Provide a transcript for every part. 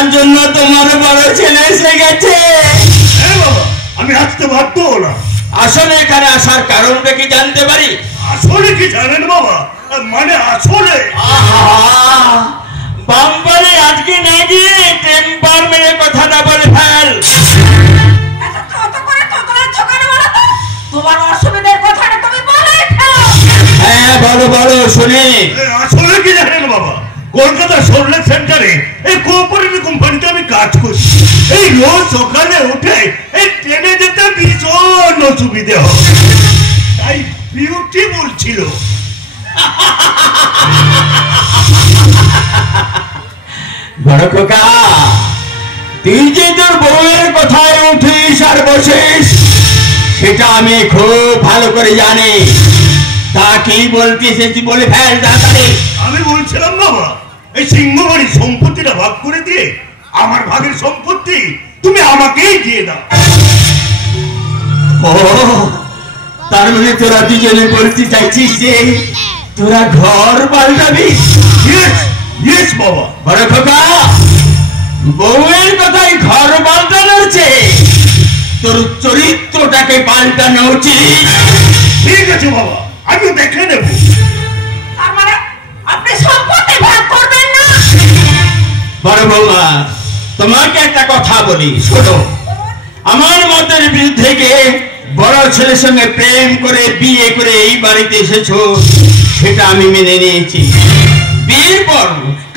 তার জন্য তোমার বড় ছেলে এসে গেছে। বাবা আমি আসতে বাধ্য হলাম। আসলে এখানে আসার কারণটা কি জানতে পারি? আসলে কি জানেন বাবা? মানে আসলে বাম্পারে আজকে না গিয়ে টেম্পার মেরে কথাটা বলে ফেল। তোমার অসুবিধার কথাটা তুমি বলেই ফেলো। হ্যাঁ বলো বলো শুনি। আসলে কি জানেন বাবা, কলকাতা সল্টলেক সেন্টারে এই কোঅপারেটিভ কোম্পানিতে আমি কাজ করি। এই রোজ সকালে উঠে এই ট্রেনে যেতে ভীষণ অসুবিধে হয়, তাই বিউটি বলছিল। বড় খোকা, তুই যে তোর বউয়ের কথায় উঠিস আর বসিস সেটা আমি খুব ভালো করে জানি। তা কি বলতে এসেছি বলে ফেল তাড়াতাড়ি। আমি বলছিলাম বাবা, এই সিংহবাড়ির সম্পত্তিটা ভাগ করে দিয়ে আমার ভাগের সম্পত্তি তুমি আমাকেই দিয়ে দাও। ও তার মানে তোরা দুজনে বলতে চাইছিস যে তোরা ঘর পাল্টাবি? ইয়েস বাবা। বড় খোকা, বউয়ের কথাই ঘর পাল্টানোর চেয়ে তোর চরিত্রটাকে পাল্টানো উচিত। ঠিক আছে বাবা, আমিও দেখে নেব। তার মানে আপনি সম্পত্তি ভাগ করবেন না? বড় বৌমা, তোমাকে একটা কথা বলি শোনো। আমার মতের বিরুদ্ধে গিয়ে বড় ছেলের সঙ্গে প্রেম করে বিয়ে করে এই বাড়িতে এসেছো, সেটা আমি মেনে নিয়েছি। বিয়ের পর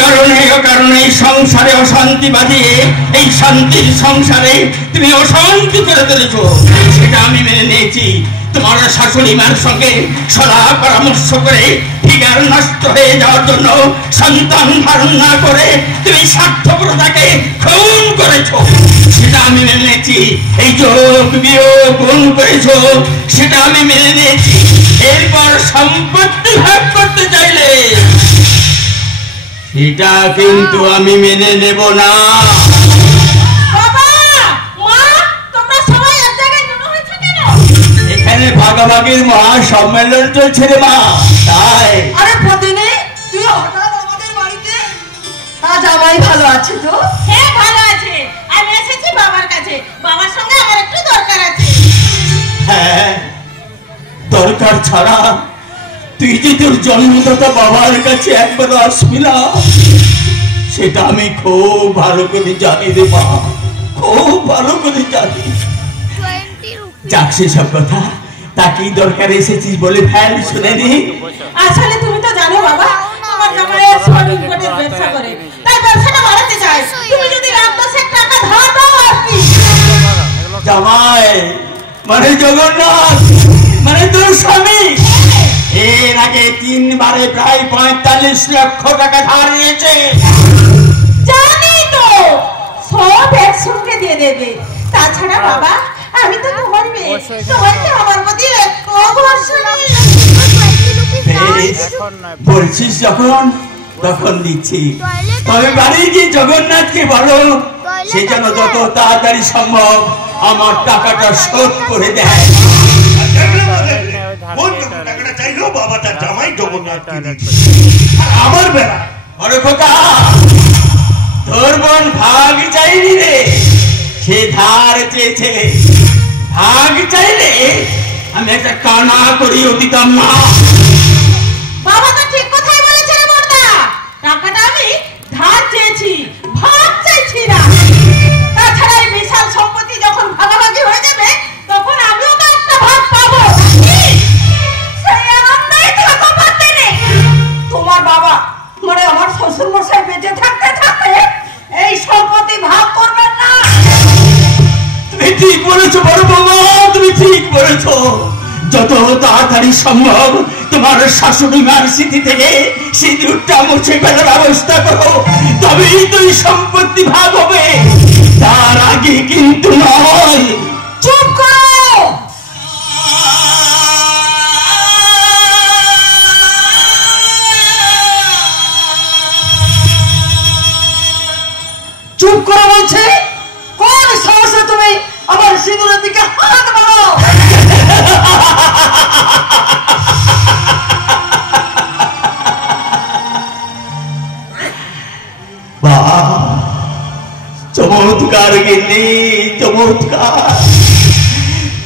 কারণে সংসারে অশান্তি বাঁধিয়ে এই শান্তির সংসারে তুমি অশান্তি করে তুলেছো, সেটা আমি মেনে নিয়েছি। তোমার শাশুড়ি মার সঙ্গে সলা পরামর্শ করে ফিগার নষ্ট হয়ে যাওয়ার জন্য সন্তান ধারণ না করে তুমি স্বার্থপরতাকে খুন করেছো, সেটা আমি মেনে নিয়েছি। এই যোগ বিয়োগ গুণ করেছো, সেটা আমি মেনে নিয়েছি। এরপর সম্পত্তি ভাগ করতে চাইলে এটা কিন্তু আমি মেনে নেব না। বাবা মা তোমরা সবাই এক জায়গায় জড়ো হয়েছো কেন? এখানে ভাগাভাগির মহা সম্মেলন চলছে রে মা, তাই। আরে প্রতিনে তুই হঠাৎ আমাদের বাড়িতে? তা জামাই ভালো আছে তো? হ্যাঁ ভালো আছে। আমি এসেছি বাবার কাছে, বাবার সঙ্গে আমার একটু দরকার আছে। হ্যাঁ, দরকার ছাড়া তুই যে তোর জন্মদাতা বাবার কাছে একবার আসবি না, সেটা আমি খুব ভালো করে জানি রে মা, খুব ভালো করে জানি। যাক সেসব কথা, তা কি দরকার এসেছিস বলে ফেল শুনে নি। আসলে তুমি তো জানো বাবা, আমার জামাই সোয়াবিন কোটের ব্যবসা করে, তাই ব্যবসাটা বাড়াতে চাই। তুমি যদি 1-10 টাকা ধার দাও আর কি। জামাই মানে জগন্নাথ, মানে তোর স্বামী এর আগে 3 বারে প্রায় 45 লক্ষ টাকা ধার নিয়েছে। জানি তো, সব একসঙ্গে দিয়ে দেবে। তাছাড়া বাবা আমি তো তোমার মেয়ে, তোমার কি আমার প্রতি একটু ভরসা নেই? বলছিস যখন তখন দিচ্ছি। তবে বাড়ি গিয়ে জগন্নাথকে বলো সে যেন যত তাড়াতাড়ি সম্ভব আমার টাকাটা শোধ করে দেয়। টাকাটা চাইলেও বাবা তার জামাই জগন্নাথকে দিচ্ছে। আমার বেলা বড় খোকা, তোর বোন ভাগ চাইনি রে, সে ধার চেয়েছে। ভাগ চাইলে আমি একটা কানা করিও দিতাম না। বাবা তো ঠিক কথাই বলেছে রে বড়দা, টাকাটা আমি ধার চেয়েছি, ভাগ চাইছি না। তাছাড়া এই বিশাল সম্পত্তি যখন ভাগাভাগি হয়ে যাবে তখন আমিও তো একটা ভাগ পাবো। সেই আনন্দেই থাকো পারতে নেই। তোমার বাবা মানে আমার শ্বশুর মশাই বেঁচে থাকতে থাকতে এই সম্পত্তি ভাগ করবেন না। তুমি ঠিক বলেছো বড় বাবা, তুমি ঠিক বলেছো। যত তাড়াতাড়ি সম্ভব তোমার শাশুড়ি মার স্মৃতি থেকে সিঁদুরটা মুছে ফেলার ব্যবস্থা করো, তবেই তো এই সম্পত্তি ভাগ হবে, তার আগে কিন্তু নয়। চুপ করো। চুপ করো বলছে। কোন সাহসে তুমি আমার সিঁদুরের দিকে হাত মারো? চমৎকার গিন্নি, চমৎকার।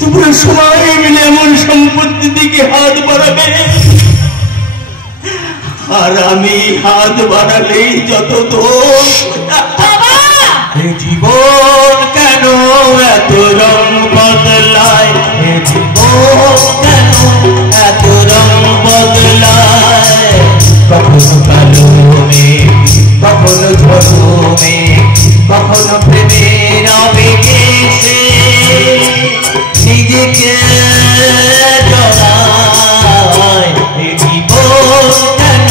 তোমরা সবাই মিলে এমন সম্পত্তির দিকে হাত বাড়াবে, আর আমি হাত বাড়ালেই যত দোষ। জীবন কেন এত রং বদলায়, জীবন কেন এত রং বদলায়, কখনো কালো মেঘ, কখনো ঝড়ো মেঘ, কখনো প্রেমের আবেগে সে নিজেকে জড়ায়। জীবন কেন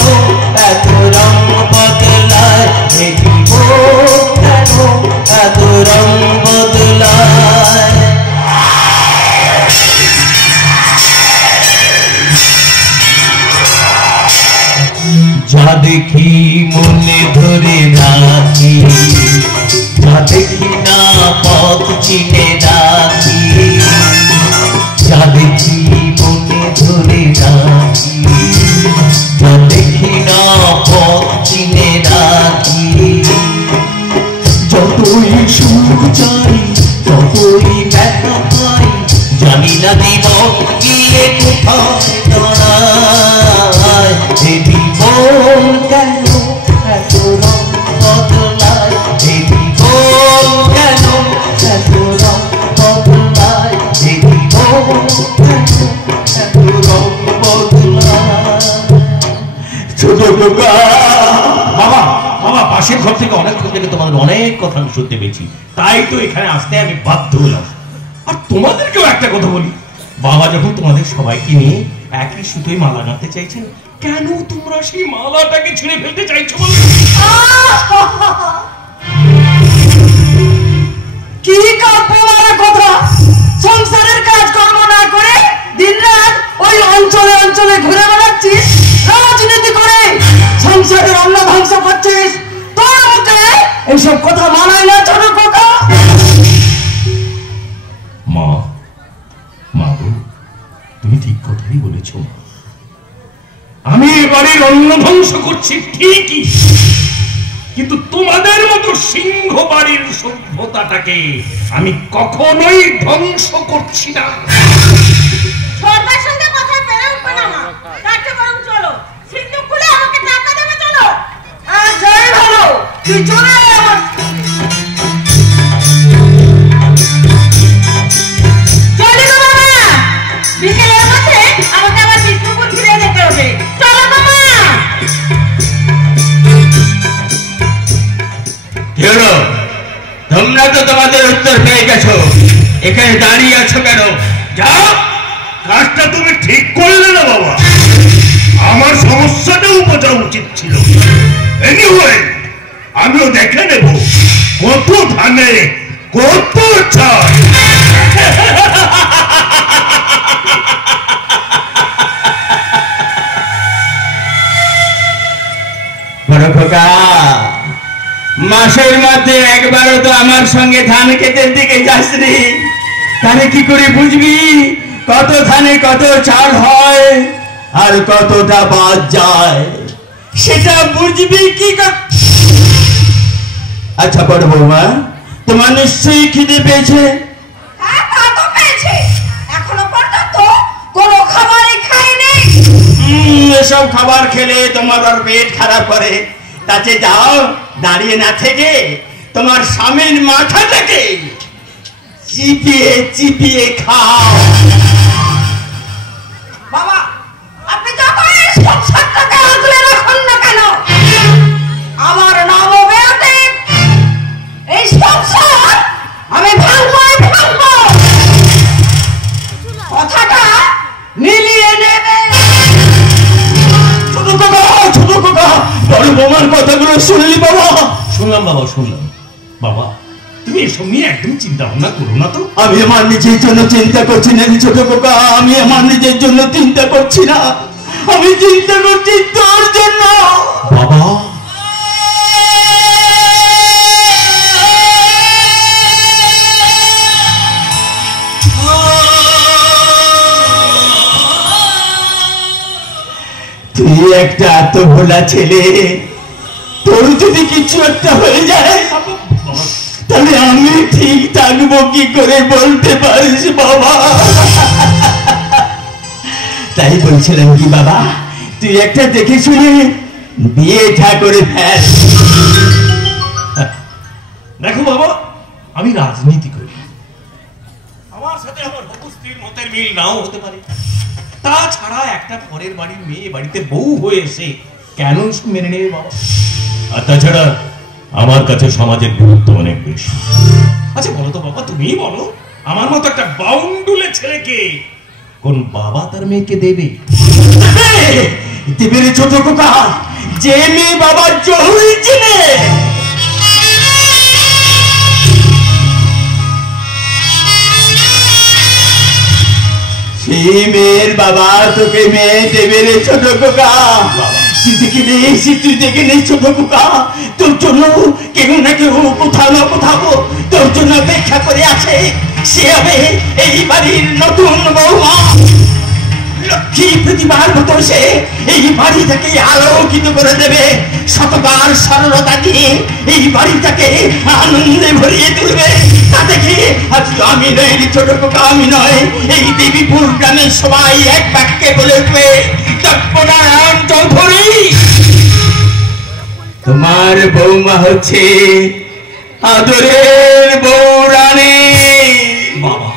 এত রং বদলায়, জীবন কেন এত রং বদলায়। যা দেখি মনে ধরে রাখি, যা দেখি না পথ চিনে রাখি, যা দেখি মনে ধরে রাখি, যা দেখি না পথ চিনে রাখি। যতই সুখ চাই ততই ব্যথা পাই, জানি না দিব গিয়ে কোথায় দাঁড়ায়। জীবন কেন এত রং বদলায়, জীবন কেন এত রং বদলায়, জীবন কেন এত রং বদলায়। ছোট খোকা, বাবা বাবা, পাশের ঘর থেকে অনেকক্ষণ থেকে তোমাদের অনেক কথা আমি শুনতে পেয়েছি, তাই তো এখানে আসতে আমি বাধ্য হলাম। আর তোমাদেরকেও একটা কথা বলি, বাবা যখন তোমাদের সবাইকে নিয়ে একই সুতোয় মালা গাঁথতে চাইছেন, কেন তোমরা সেই মালাটাকে ছিঁড়ে ফেলতে চাইছো বলো? কি কাপড় কথা! সংসারের কাজকর্ম না করে দিনরাত ওই অঞ্চলে অঞ্চলে ঘুরে বেড়াচ্ছিস, রাজনীতি করে সংসারের অন্ন ধ্বংস করছিস। তোর মুখে এইসব কথা মানায় না ছোট খোকা। মা, মা গো, তুমি ঠিক কথাই বলেছো। আমি এবারের অন্ন ধ্বংস করছি ঠিকই, কিন্তু তোমাদের মতো সিংহ বাড়ির সভ্যতাটাকে আমি কখনোই ধ্বংস করছি না। সর্দার সঙ্গে কথা পেরে উঠবে না মা, তার চেয়ে বরং চলো সিন্ধুক খুলে আমাকে টাকা দেবে, চলো। যাই ভালো, তুই চলে আয় আমার। চলে গো মামা, বিকেলের মধ্যে আমাকে আবার বিষ্ণুপুর ফিরে যেতে হবে। চলো মামা। কি হলো? তোমরা তো তোমাদের উত্তর পেয়ে গেছো, এখানে দাঁড়িয়ে আছো কেন? যাও। কাজটা তুমি ঠিক করলে না বাবা, আমার সমস্যাটাও বোঝা উচিত ছিল। এনিওয়ে, আমিও দেখে নেব কত ধানে কত চাল। বড় খোকা, মাসের মধ্যে একবারও তো আমার সঙ্গে ধান ক্ষেতের দিকে যাসনি, তাহলে কি করে বুঝবি কত ধানে কত চাল হয় আর কতটা বাদ যায়? সেটা বুঝবি কি করে? আচ্ছা বড় বৌমা, তোমার নিশ্চয়ই খিদে পেয়েছে। হ্যাঁ, তা তো পেয়েছে। এখনো পর্যন্ত কোনো খাবারই খাইনি। এসব খাবার খেলে তোমার আর পেট খারাপ করে, তাতে যাও, দাঁড়িয়ে না থেকে তোমার স্বামীর মাথাটাকে চিপিয়ে চিপিয়ে খাও। বাবা, আপনি যতই সংসারটাকে আগলে রাখুন না কেন, আমার নামও বেয়াদব। এই সংসার আমি ভাঙবই ভাঙবো। কথাটা মিলিয়ে নেবে। ছোট কাকা, ছোট কাকা, বড় বৌমার কথাগুলো শুনলি বাবা? শুনলাম বাবা, শুনলাম। বাবা, তুমি এসব নিয়ে একদম চিন্তা ভাবনা করো না তো। আমি আমার নিজের জন্য চিন্তা করছি না ছোট কাকা, আমি আমার নিজের জন্য চিন্তা করছি না, আমি চিন্তা করছি তোর জন্য। বাবা, তুই একটা এত ভোলা ছেলে, তোর যদি কিছু একটা হয়ে যায় তাহলে আমি ঠিক থাকবো কি করে বলতে পারিস বাবা? তাই বলছিলাম কি বাবা, তুই একটা দেখে শুনে বিয়েটা করে ফেল। দেখো বাবা, আমি রাজনীতি করি, আমার সাথে আমার হবু স্ত্রীর মতের মিল নাও হতে পারে। তাছাড়া একটা পরের বাড়ির মেয়ে বাড়িতে বউ হয়ে এসে কেন মেনে নেবে বাবা? আর তাছাড়া আমার কাছে সমাজের গুরুত্ব অনেক বেশি। আচ্ছা বলো তো বাবা, তুমিই বলো, আমার মতো একটা বাউন্ডুলে ছেলেকে কোন বাবা তার মেয়েকে দেবে? দেবে রে ছোট খোকা, যে মেয়ে বাবার জহুরি চিনে। সেই মেয়ের বাবা তোকে মেয়ে দেবে রে ছোট খোকা। তুই দেখে নিস, তুই দেখে নিস ছোট খোকা, তোর জন্য কেউ না কেউ কোথাও না কোথাও তোর জন্য অপেক্ষা করে আছে। সে হবে এই বাড়ির নতুন বৌমা। লক্ষ্মী প্রতিমার মতো সে এই বাড়িটাকে আলোকিত করে দেবে, শতবার সরলতা দিয়ে এই বাড়িটাকে আনন্দে ভরিয়ে তুলবে। তা দেখে আজ আমি নয় ছোট খোকা, আমি নয়, এই দেবীপুর গ্রামের সবাই এক বাক্যে বলে উঠবে, দক্ষনারায়ণ চৌধুরী তোমার বৌমা হচ্ছে আদরের বৌরানী। বাবা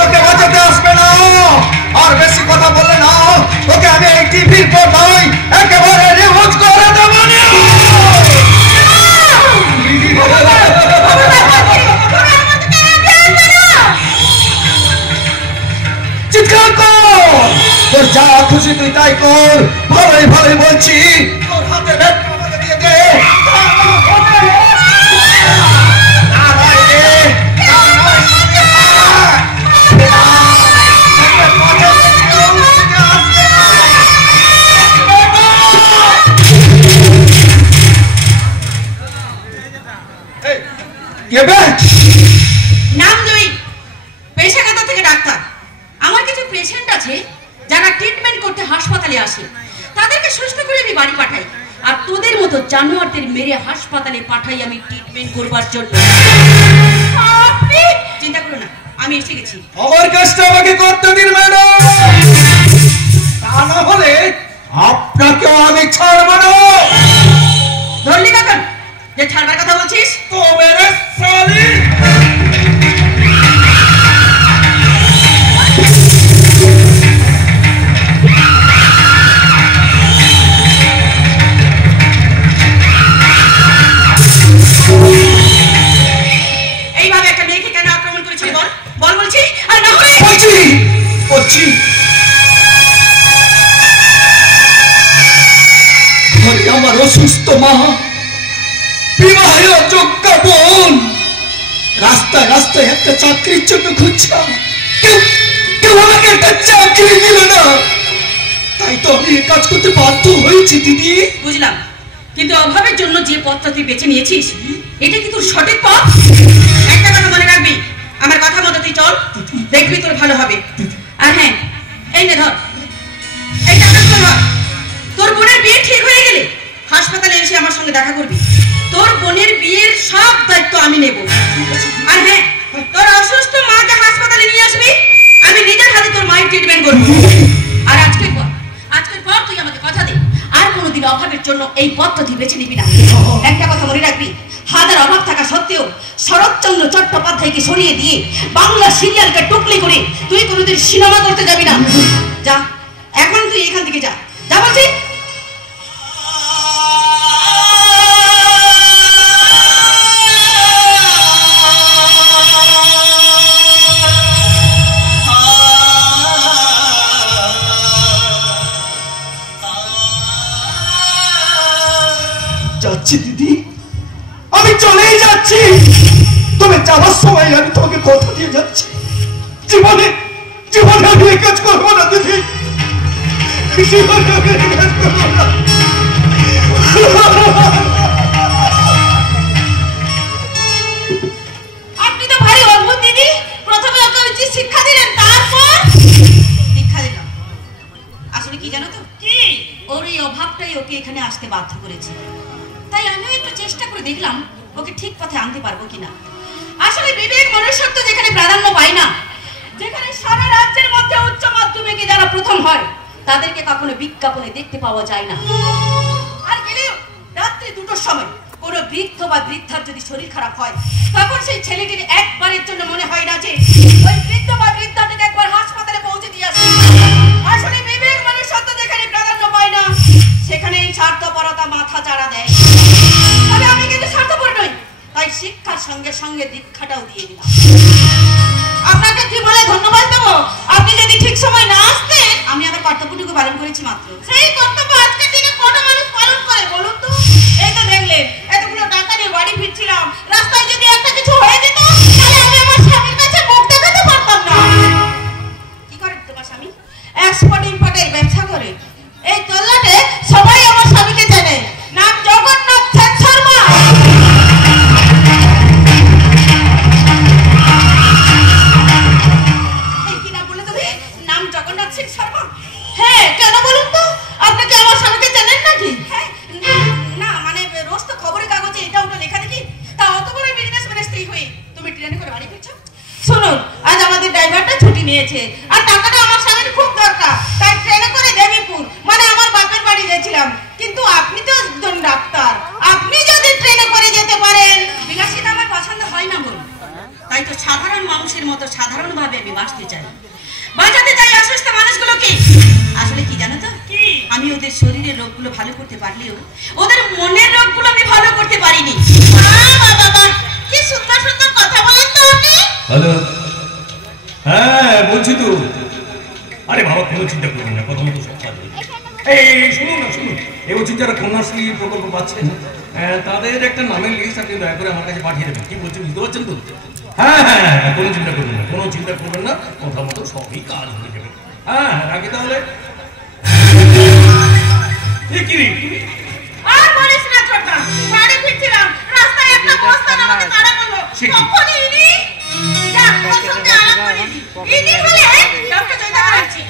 তোকে বাঁচাতে আসবে না, আর বেশি কথা বললে না তোকে আমি এই টিভির পর্দায় একেবারে নিউজ করে দেব। চিৎকার কর, তোর যা খুশি তুই তাই কর, ভালোই ভালোই বলছি। তোর হাতে ব্যাগ আমাকে দিয়ে দে। নাম দুই, পেশাগত থেকে ডাক্তার। আমার কিছু পেশেন্ট আছে যারা ট্রিটমেন্ট করতে হাসপাতালে আসে, তাদেরকে সুস্থ করে আমি বাড়ি পাঠাই। আর তোদের মতো জানোয়ারদের মেরে হাসপাতালে পাঠাই আমি ট্রিটমেন্ট করবার জন্য। চিন্তা করো না, আমি এসে গেছি। আমার কাজটা আমাকে করতে দিন ম্যাডাম, তা না হলে আপনাকেও আমি ছাড়ব না। ধরলি কাকা যে ছাড়বার কথা বলছিস? তো মেরে সালি এইভাবে একটা মেয়েকে কেন আক্রমণ করেছিলি বল? বল বলছি, আর না হলে বলছি আমার অসুস্থ মা, বিবাহে অযোগ্য বোন, রাস্তায় রাস্তায় একটা চাকরির জন্য খুঁজছিলাম, কেউ আমাকে একটা চাকরি দিল না, তাই তো আমি এই কাজ করতে বাধ্য হয়েছি দিদি। বুঝলাম, কিন্তু অভাবের জন্য যে পথটা তুই বেছে নিয়েছিস এটা কি তোর সঠিক পথ? একটা কথা মনে রাখবি, আমার কথা মতো তুই চল, দেখবি তোর ভালো হবে। আর হ্যাঁ, এই নে ধর, এই টাকা ধর। তোর বোনের বিয়ে ঠিক হয়ে গেলে হাসপাতালে এসে আমার সঙ্গে দেখা করবি। তোর বোনের বিয়ের সব দায়িত্ব আমি নেব। আর হ্যাঁ, তোর অসুস্থ মাকে হাসপাতালে নিয়ে আসবি, আমি নিজের হাতে তোর মায়ের ট্রিটমেন্ট করব। আর আজকের পর তুই আমাকে কথা দে, আর কোনোদিন অভাবের জন্য এই পথটা তুই বেছে নিবি না। একটা কথা মনে রাখবি, হাজার অভাব থাকা সত্ত্বেও শরৎচন্দ্র চট্টোপাধ্যায়কে সরিয়ে দিয়ে বাংলা সিরিয়ালকে টুকলি করে তুই কোনোদিন সিনেমা করতে যাবি না। যা, এখন তুই এখান থেকে যা, যা বলছি। যাচ্ছি দিদি, আমি চলেই যাচ্ছি, তবে যাওয়ার সময় আমি তোমাকে কথা দিয়ে যাচ্ছি, জীবনে জীবনে আমি এই কাজ করবো না দিদি, জীবনে আমি এই কাজ করবো না। আপনি তো ভারী অদ্ভুত দিদি। প্রথমে ওকে উচিত শিক্ষা দিলেন, তারপর দীক্ষা দিলাম। আসলে কি জানো তো, কি? ওর এই অভাবটাই ওকে এখানে আসতে বাধ্য করেছে। তাই আমিও একটু চেষ্টা করে দেখলাম ওকে ঠিক পথে আনতে পারবো কিনা। আসলে বিবেক মনুষ্যত্ব যেখানে প্রাধান্য পায় না, যেখানে সারা রাজ্যের মধ্যে উচ্চ মাধ্যমিকে যারা প্রথম হয় তাদেরকে কখনো বিজ্ঞাপনে দেখতে পাওয়া যায় না। আর গেলেও রাত্রি 2টোর সময় কোনো বৃদ্ধ বা বৃদ্ধার যদি শরীর খারাপ হয়, তখন সেই ছেলেটির একবারের জন্য মনে হয় না যে ওই বৃদ্ধ বা বৃদ্ধাটিকে একবার হাসপাতালে পৌঁছে দিয়ে আসে। আসলে বিবেক মনুষ্যত্ব যেখানে প্রাধান্য পায় না, সেখানে এই স্বার্থপরতা মাথা চাড়া দেয়। তবে আমি কিন্তু স্বার্থপর নই, তাই শিক্ষার সঙ্গে সঙ্গে দীক্ষাটাও দিয়ে দিলাম। আপনাকে কি বলে ধন্যবাদ দেবো? আপনি যদি ঠিক সময় না আসতেন। আমি আমার কর্তব্যটুকু পালন করেছি মাত্র। সেই কর্তব্য আজকের দিনে কত মানুষ পালন করে বলুন তো? এই তো দেখলেন, এতগুলো টাকা নিয়ে বাড়ি ফিরছিলাম, রাস্তায় যদি একটা কিছু হয়ে যেত, তাহলে আমি আমার স্বামীর কাছে মুখ দেখাতে পারতাম না। কি করেন তোমার স্বামী? এক্সপোর্ট ইম্পোর্টের ব্যবসা করে। এই তল্লাটে সবাই আমার স্বামীকে চেনে, নাম জগন্নাথ সেন শর্মা। এই কি নাম বলে তুমি? নাম জগন্নাথ সিং শর্মা? হ্যাঁ, কেন বলুন তো? আপনি কি আমার স্বামীকে চেনেন নাকি? হ্যাঁ, না মানে রোজ তো খবরের কাগজে এটা ওটা লেখা দেখি। তা অত বড় বিজনেসম্যানের স্ত্রী হয়ে তুমি ট্রেনে করে বাড়ি ফিরছো? শুনুন, আজ আমাদের ড্রাইভারটা ছুটি নিয়েছে, আর টাকাটা আমার স্বামীর খুব দরকার, তাই ট্রেনে করে দেবীপুর মানে আমার বাপের বাড়ি গেছিলাম। কিন্তু আপনি তো একজন ডাক্তার, আপনি যদি ট্রেনে করে যেতে পারেন। বিলাসিতা আমার পছন্দ হয় না বল, তাই তো সাধারণ মানুষের মতো সাধারণভাবে আমি বাঁচতে চাই, বাঁচাতে চাই অসুস্থ মানুষগুলোকে। আসলে কি জানো তো, কি? আমি ওদের শরীরের রোগগুলো ভালো করতে পারলেও ওদের মনের রোগগুলো আমি ভালো করতে পারিনি। বাবা, কি সুন্দর সুন্দর কথা বলেন তো আপনি। হ্যালো, হ্যাঁ বলছি তো। আরে বাবা কোনো চিন্তা করবেন না, কথা মতো সব কাজ হবে। এই শুনুন না, শুনুন, এবছর যারা কন্যাশ্রী প্রকল্প পাচ্ছেন তাদের একটা নামের লিস্ট আপনি দয়া করে আমার কাছে পাঠিয়ে দেবেন। কি বলছেন বুঝতে পারছেন তো? হ্যাঁ হ্যাঁ হ্যাঁ, কোনো চিন্তা করবেন না, কোনো চিন্তা করবেন না, কথা মতো সবই কাজ হয়ে যাবে। হ্যাঁ রাখি তাহলে। কি রে? আর বলিস না ছোটা, বাড়ি ফিরছিলাম, রাস্তায় একটা বস্তা আমাকে তাড়া করলো। সে কি? তখন ইনি যা তোর সঙ্গে আলাপ করেনি, ইনি হলে ডক্টর জয়িতা করাচ্ছি।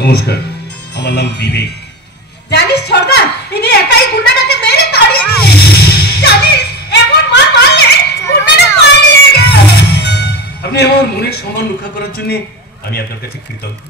নমস্কার, আমার নাম বিবেক। জানিস ছোটা, ইনি একাই গুন্ডাটাকে মেরে তাড়িয়ে দিলেন। জানিস এমন মার মারলে গুন্ডাটা পালিয়ে গেল। আপনি আমার মনের সম্মান রক্ষা করার জন্য আমি আপনার কাছে কৃতজ্ঞ।